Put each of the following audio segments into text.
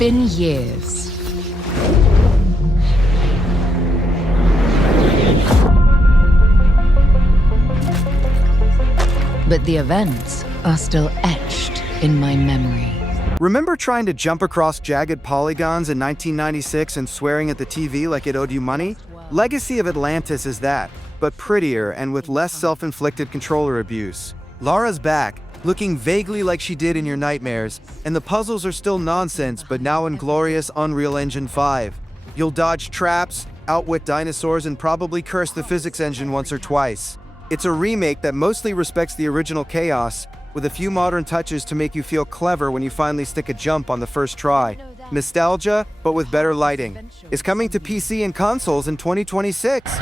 been years. But the events are still etched in my memory. Remember trying to jump across jagged polygons in 1996 and swearing at the TV like it owed you money? Legacy of Atlantis is that, but prettier and with less self-inflicted controller abuse. Lara's back, looking vaguely like she did in your nightmares, and the puzzles are still nonsense but now in glorious Unreal Engine 5. You'll dodge traps, outwit dinosaurs, and probably curse the physics engine once or twice. It's a remake that mostly respects the original chaos, with a few modern touches to make you feel clever when you finally stick a jump on the first try. Nostalgia, but with better lighting. Is coming to PC and consoles in 2026.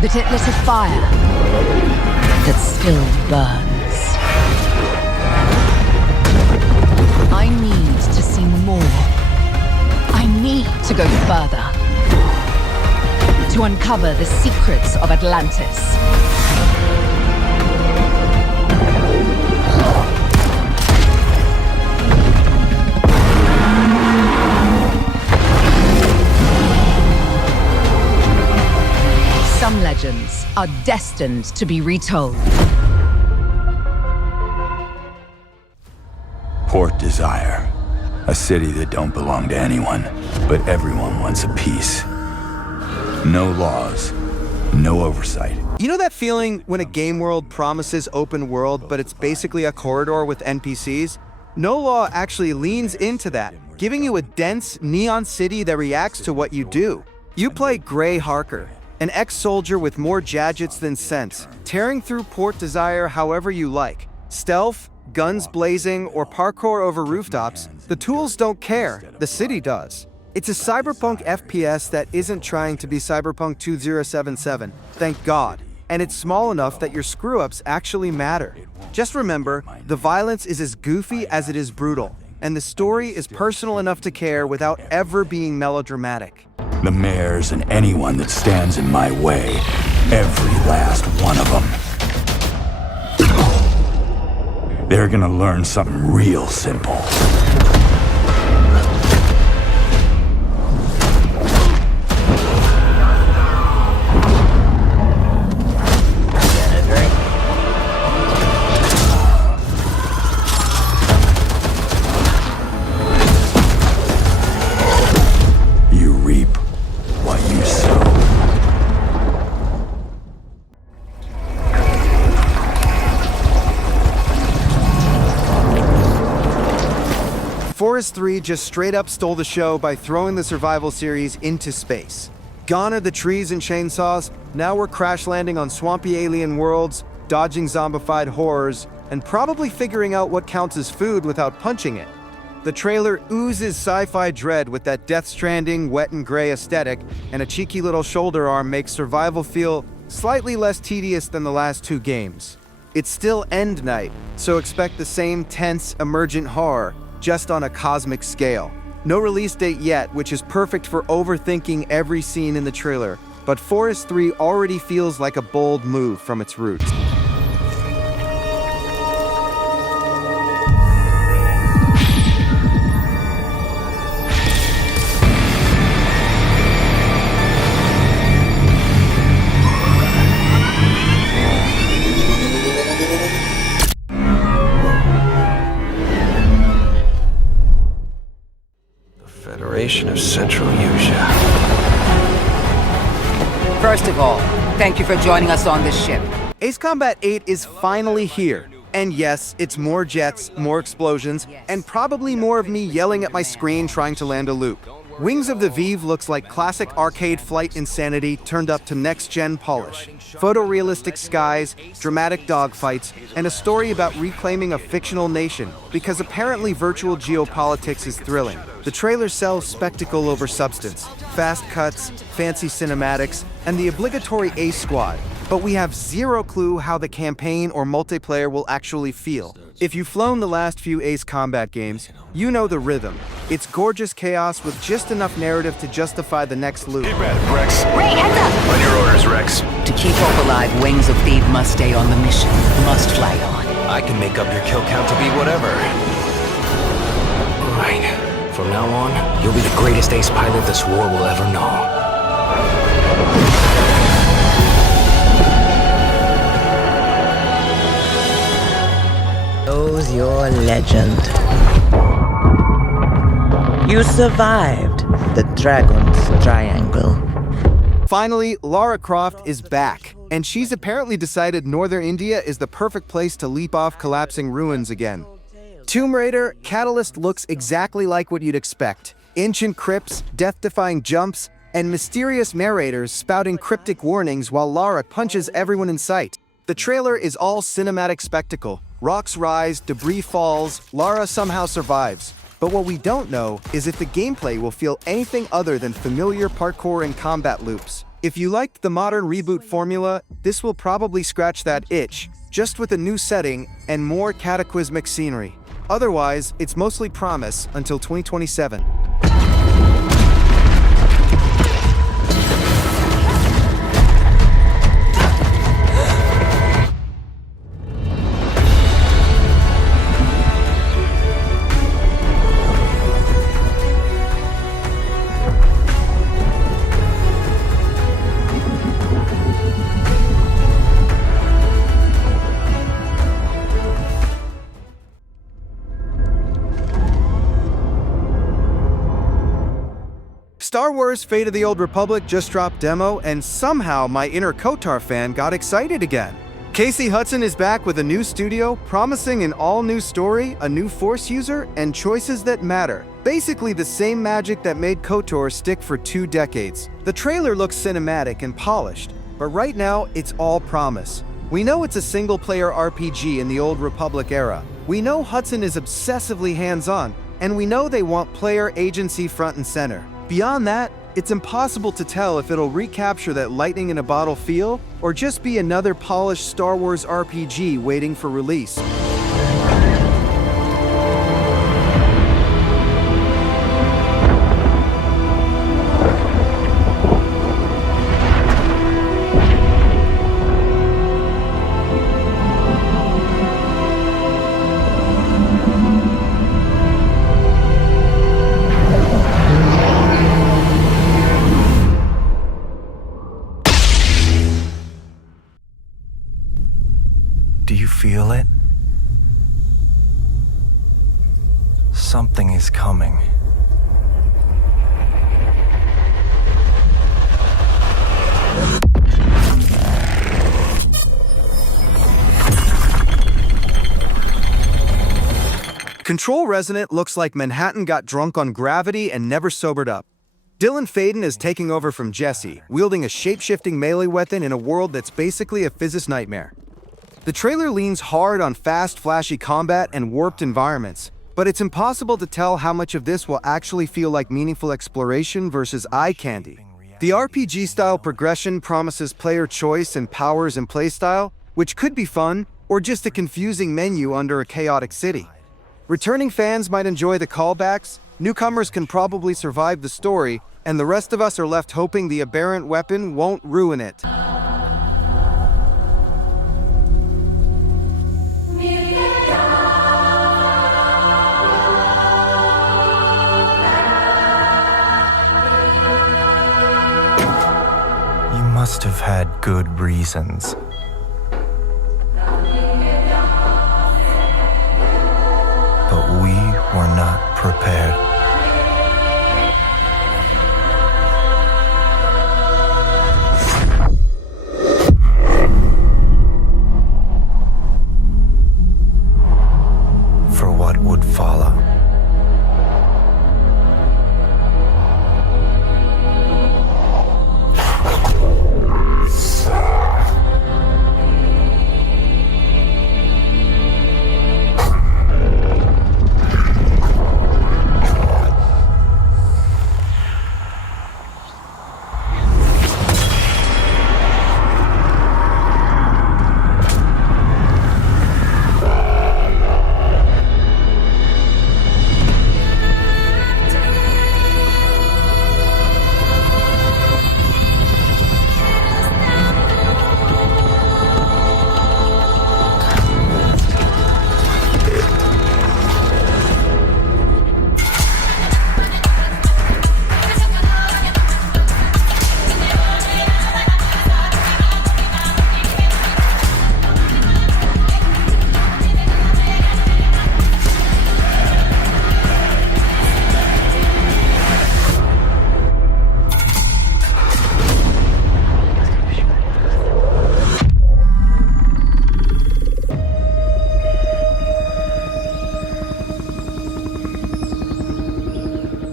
But it lit a fire that still burns. I need to see more. I need to go further. To uncover the secrets of Atlantis. Some legends are destined to be retold. Port Desire. A city that don't belong to anyone, but everyone wants a piece. No laws, no oversight. You know that feeling when a game world promises open world, but it's basically a corridor with NPCs? No Law actually leans into that, giving you a dense, neon city that reacts to what you do. You play Gray Harker, an ex-soldier with more gadgets than sense, tearing through Port Desire however you like. Stealth, guns blazing, or parkour over rooftops, the tools don't care, the city does. It's a cyberpunk FPS that isn't trying to be Cyberpunk 2077, thank God. And it's small enough that your screw-ups actually matter. Just remember, the violence is as goofy as it is brutal, and the story is personal enough to care without ever being melodramatic. The mayors and anyone that stands in my way, every last one of them. They're gonna learn something real simple. Forest 3 just straight up stole the show by throwing the survival series into space. Gone are the trees and chainsaws, now we're crash landing on swampy alien worlds, dodging zombified horrors, and probably figuring out what counts as food without punching it. The trailer oozes sci-fi dread with that Death Stranding, wet and gray aesthetic, and a cheeky little shoulder arm makes survival feel slightly less tedious than the last two games. It's still End Night, so expect the same tense, emergent horror, just on a cosmic scale. No release date yet, which is perfect for overthinking every scene in the trailer, but Forest 3 already feels like a bold move from its roots. Of Central Asia. First of all, thank you for joining us on this ship. Ace Combat 8 is finally here. And yes, it's more jets, more explosions, and probably more of me yelling at my screen trying to land a loop. Wings of the Theve looks like classic arcade flight insanity turned up to next-gen polish. Photorealistic skies, dramatic dogfights, and a story about reclaiming a fictional nation, because apparently virtual geopolitics is thrilling. The trailer sells spectacle over substance, fast cuts, fancy cinematics, and the obligatory Ace Squad, but we have zero clue how the campaign or multiplayer will actually feel. If you've flown the last few Ace Combat games, you know the rhythm. It's gorgeous chaos with just enough narrative to justify the next loop. Get ready, Rex. Ray, heads up! On your orders, Rex. To keep hope alive, wings of Theve must stay on the mission. Must fly on. I can make up your kill count to be whatever. Right. From now on, you'll be the greatest ace pilot this war will ever know. Shows your legend. You survived the Dragon's Triangle. Finally, Lara Croft is back, and she's apparently decided Northern India is the perfect place to leap off collapsing ruins again. Tomb Raider Catalyst looks exactly like what you'd expect. Ancient crypts, death-defying jumps, and mysterious narrators spouting cryptic warnings while Lara punches everyone in sight. The trailer is all cinematic spectacle. Rocks rise, debris falls, Lara somehow survives. But what we don't know is if the gameplay will feel anything other than familiar parkour and combat loops. If you liked the modern reboot formula, this will probably scratch that itch, just with a new setting and more cataclysmic scenery. Otherwise, it's mostly promise until 2027. Star Wars Fate of the Old Republic just dropped demo, and somehow my inner KOTOR fan got excited again. Casey Hudson is back with a new studio, promising an all-new story, a new Force user, and choices that matter. Basically the same magic that made KOTOR stick for 2 decades. The trailer looks cinematic and polished, but right now it's all promise. We know it's a single-player RPG in the Old Republic era. We know Hudson is obsessively hands-on, and we know they want player agency front and center. Beyond that, it's impossible to tell if it'll recapture that lightning in a bottle feel, or just be another polished Star Wars RPG waiting for release. Do you feel it? Something is coming. Control Resonant looks like Manhattan got drunk on gravity and never sobered up. Dylan Faden is taking over from Jesse, wielding a shape-shifting melee weapon in a world that's basically a physicist nightmare. The trailer leans hard on fast, flashy combat and warped environments, but it's impossible to tell how much of this will actually feel like meaningful exploration versus eye candy. The RPG-style progression promises player choice and powers and playstyle, which could be fun, or just a confusing menu under a chaotic city. Returning fans might enjoy the callbacks, newcomers can probably survive the story, and the rest of us are left hoping the aberrant weapon won't ruin it. Must have had good reasons. But we were not prepared. For what would follow.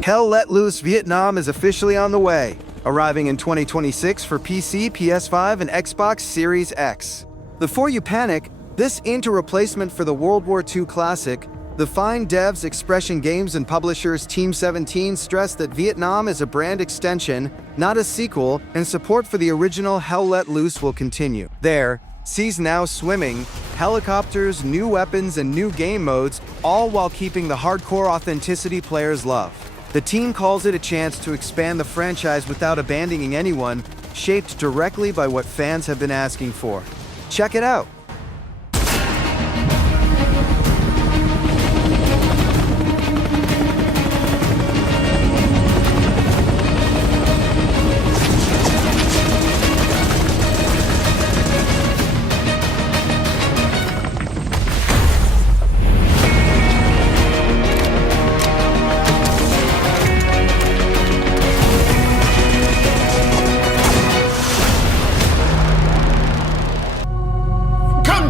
Hell Let Loose Vietnam is officially on the way, arriving in 2026 for PC, PS5, and Xbox Series X. Before you panic, this ain't a replacement for the World War II classic. The fine devs, Expression Games, and publishers Team 17 stress that Vietnam is a brand extension, not a sequel, and support for the original Hell Let Loose will continue. There, seas now swimming, helicopters, new weapons, and new game modes, all while keeping the hardcore authenticity players love. The team calls it a chance to expand the franchise without abandoning anyone, shaped directly by what fans have been asking for. Check it out.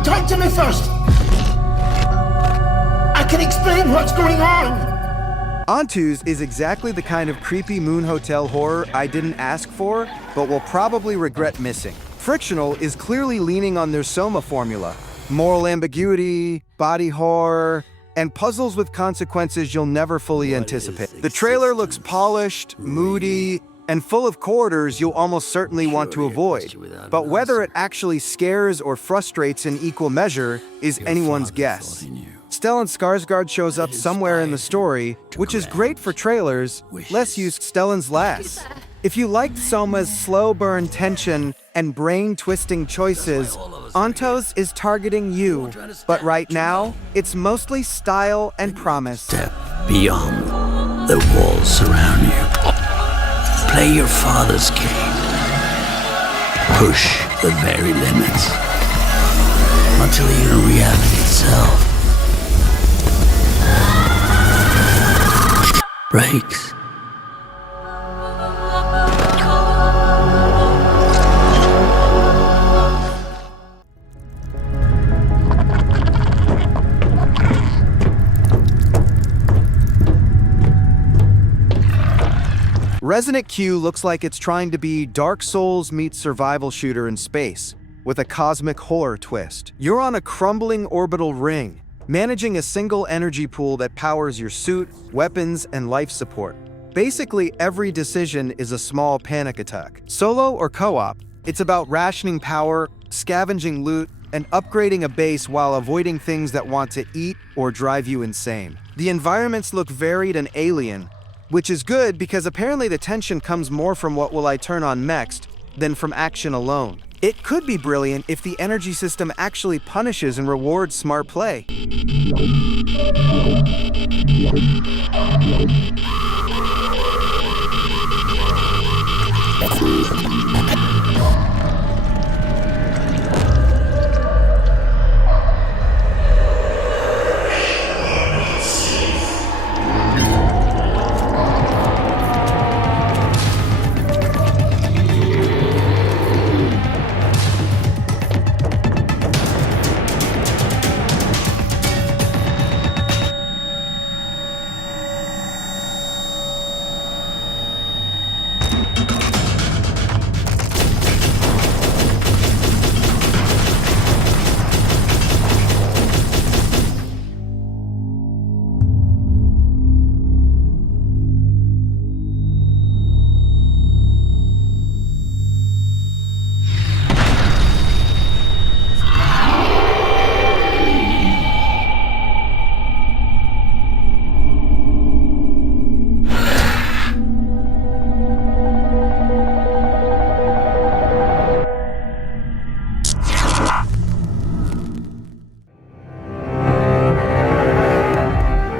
Talk to me first. I can explain what's going on. Onto's is exactly the kind of creepy moon hotel horror I didn't ask for, but will probably regret missing. Frictional is clearly leaning on their Soma formula. Moral ambiguity, body horror, and puzzles with consequences you'll never fully anticipate. The trailer looks polished, moody, and full of corridors you'll almost certainly want to avoid. But whether it actually scares or frustrates in equal measure is anyone's guess. Stellan Skarsgård shows up somewhere in the story, which is great for trailers, less used Stellan's last. If you liked Soma's slow burn tension and brain-twisting choices, Onto's is targeting you. But right now, it's mostly style and promise. Step beyond the walls surround you. Play your father's game. Push the very limits until you're reality itself breaks. Resonant Q looks like it's trying to be Dark Souls meets survival shooter in space, with a cosmic horror twist. You're on a crumbling orbital ring, managing a single energy pool that powers your suit, weapons, and life support. Basically, every decision is a small panic attack. Solo or co-op, it's about rationing power, scavenging loot, and upgrading a base while avoiding things that want to eat or drive you insane. The environments look varied and alien, which is good because apparently the tension comes more from what will I turn on next than from action alone. It could be brilliant if the energy system actually punishes and rewards smart play.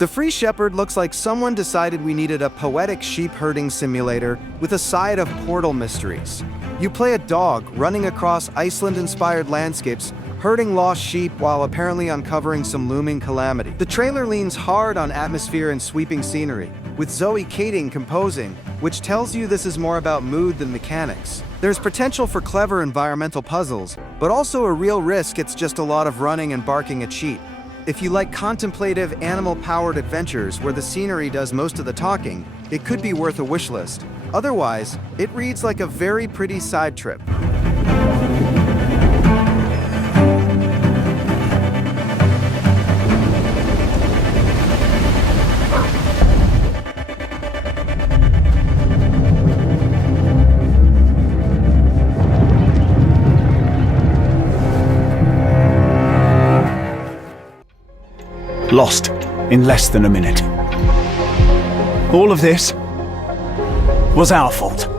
The Free Shepherd looks like someone decided we needed a poetic sheep herding simulator with a side of portal mysteries. You play a dog running across Iceland-inspired landscapes, herding lost sheep while apparently uncovering some looming calamity. The trailer leans hard on atmosphere and sweeping scenery, with Zoe Kading composing, which tells you this is more about mood than mechanics. There's potential for clever environmental puzzles, but also a real risk it's just a lot of running and barking at sheep. If you like contemplative, animal-powered adventures where the scenery does most of the talking, it could be worth a wish list. Otherwise, it reads like a very pretty side trip. Lost in less than a minute. All of this was our fault.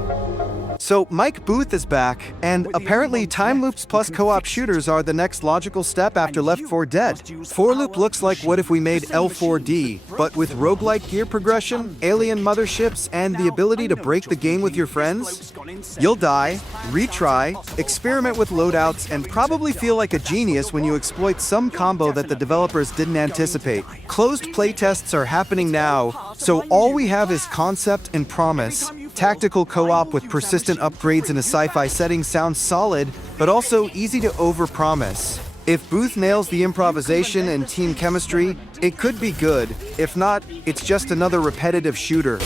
So Mike Booth is back, and apparently time loops plus co-op shooters are the next logical step after Left 4 Dead. 4-loop looks like what if we made L4D, but with roguelike gear progression, alien motherships, and the ability to break the game with your friends? You'll die, retry, experiment with loadouts, and probably feel like a genius when you exploit some combo that the developers didn't anticipate. Closed playtests are happening now, so all we have is concept and promise. Tactical co-op with persistent upgrades in a sci-fi setting sounds solid, but also easy to overpromise. If Booth nails the improvisation and team chemistry, it could be good. If not, it's just another repetitive shooter.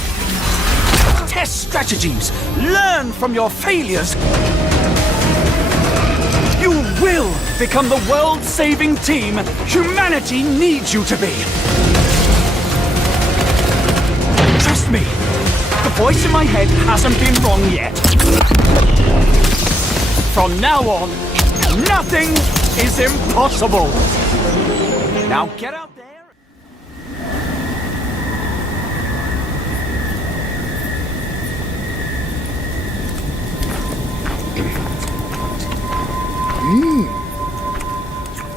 Test strategies. Learn from your failures. You will become the world-saving team humanity needs you to be. Trust me. The voice in my head hasn't been wrong yet. From now on, nothing is impossible. Now get out there.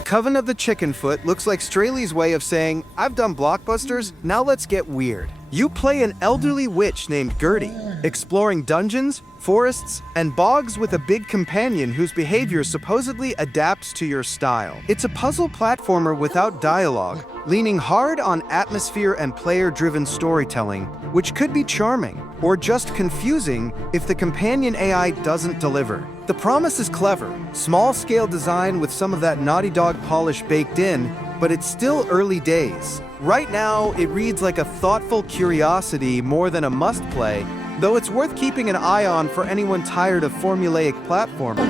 Coven of the Chickenfoot looks like Straley's way of saying, I've done blockbusters, now let's get weird. You play an elderly witch named Gertie, exploring dungeons, forests, and bogs with a big companion whose behavior supposedly adapts to your style. It's a puzzle platformer without dialogue, leaning hard on atmosphere and player-driven storytelling, which could be charming, or just confusing if the companion AI doesn't deliver. The promise is clever, small-scale design with some of that Naughty Dog polish baked in, but it's still early days. Right now, it reads like a thoughtful curiosity more than a must-play, though it's worth keeping an eye on for anyone tired of formulaic platformers.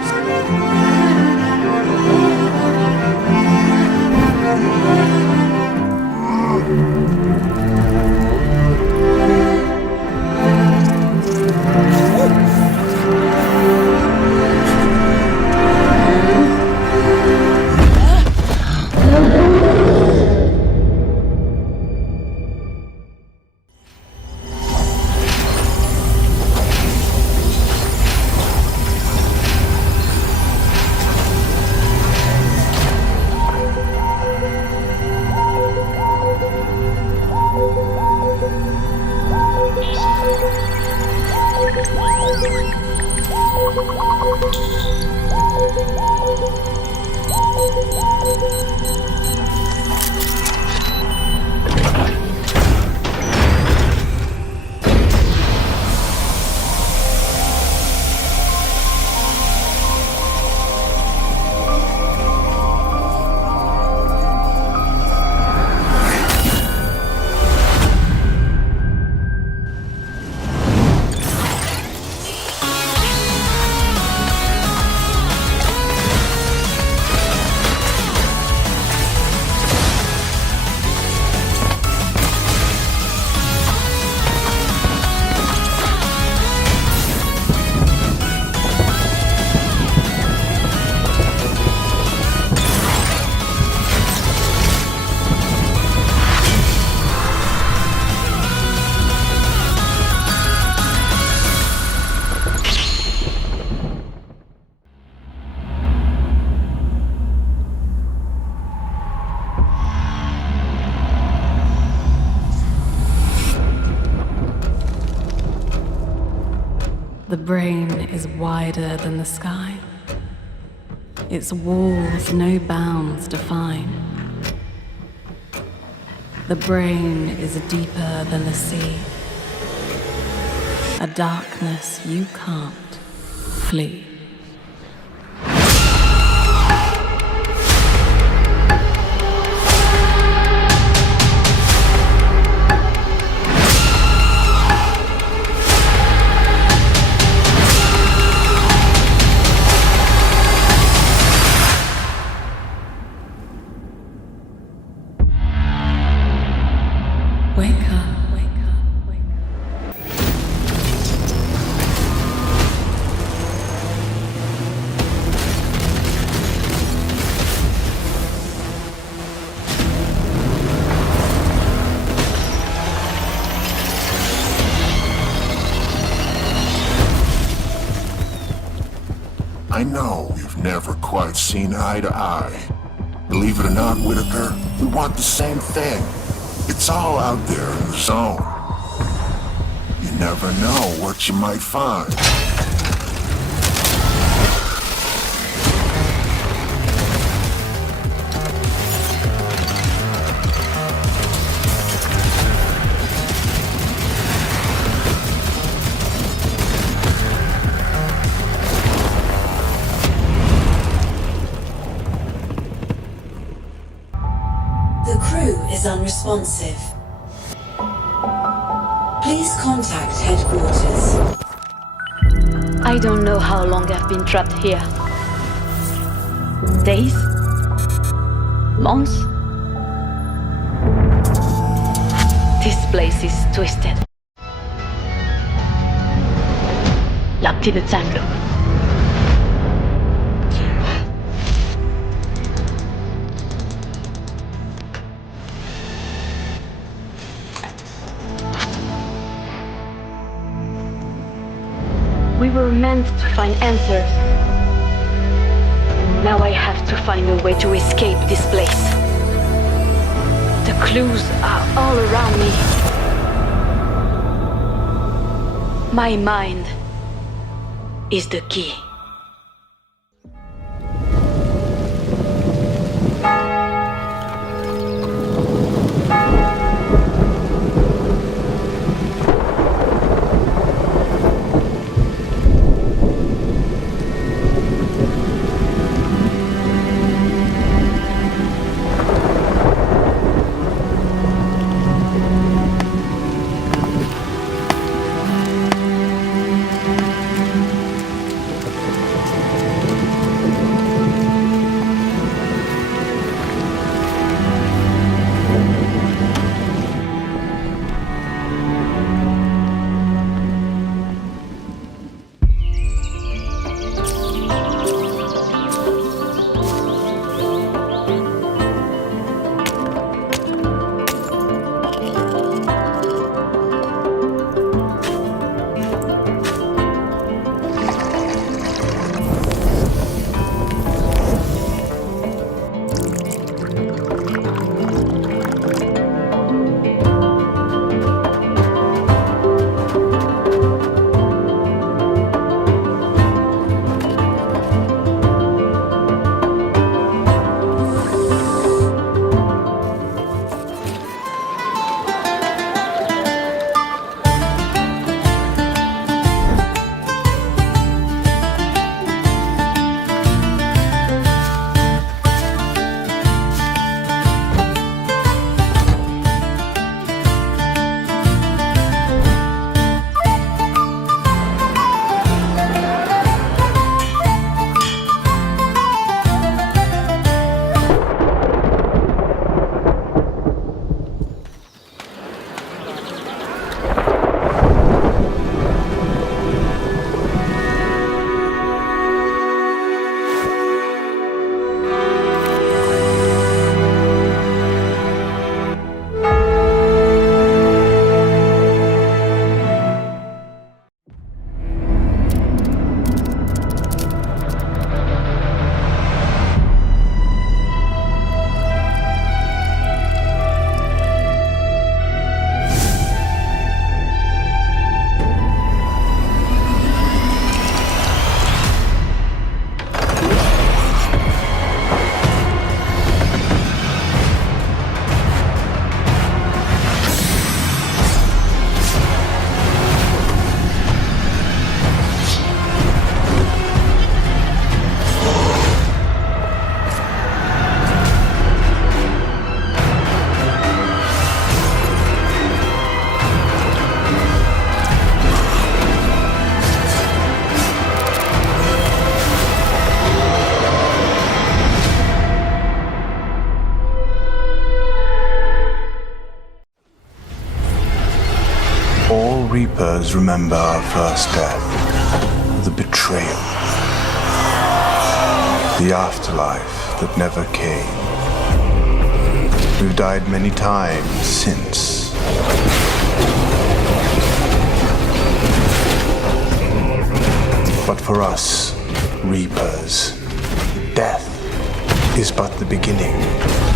The brain is wider than the sky. Its walls no bounds define. The brain is deeper than the sea. A darkness you can't flee. I know we've never quite seen eye to eye. Believe it or not, Whitaker, we want the same thing. It's all out there in the zone. You never know what you might find. The crew is unresponsive. Please contact headquarters. I don't know how long I've been trapped here. Days? Months? This place is twisted. La petite tangle. We were meant to find answers. Now I have to find a way to escape this place. The clues are all around me. My mind is the key. All Reapers remember our first death, the betrayal, the afterlife that never came. We've died many times since. But for us, Reapers. Death is but the beginning.